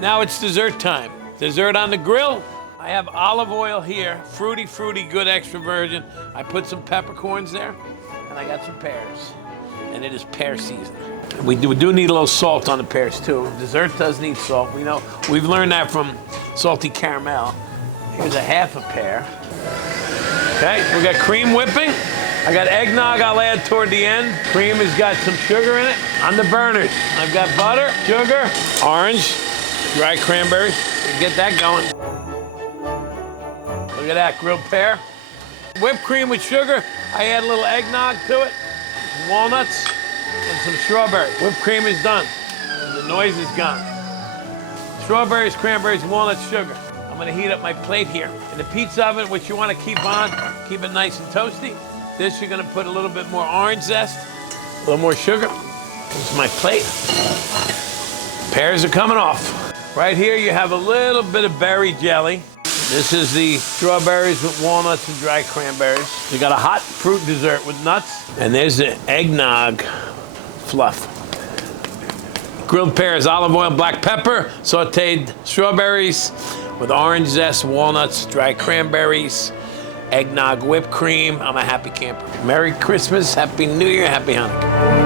Now it's dessert time. Dessert on the grill. I have olive oil here, fruity, good extra virgin. I put some peppercorns there, and I got some pears. And it is pear season. We do need a little salt on the pears too. Dessert does need salt. We know, we've learned that from salty caramel. Here's a half a pear. Okay, we got cream whipping. I got eggnog I'll add toward the end. Cream has got some sugar in it. On the burners, I've got butter, sugar, orange, dry cranberries. Get that going. Look at that, grilled pear. Whipped cream with sugar. I add a little eggnog to it, walnuts, and some strawberries. Whipped cream is done. The noise is gone. Strawberries, cranberries, walnuts, sugar. I'm gonna heat up my plate here. In the pizza oven, which you wanna keep on, keep it nice and toasty. This, you're gonna put a little bit more orange zest, a little more sugar. This is my plate. Pears are coming off. Right here, you have a little bit of berry jelly. This is the strawberries with walnuts and dry cranberries. You got a hot fruit dessert with nuts. And there's the eggnog fluff. Grilled pears, olive oil, black pepper, sauteed strawberries with orange zest, walnuts, dry cranberries, eggnog, whipped cream. I'm a happy camper. Merry Christmas, Happy New Year, Happy Hanukkah.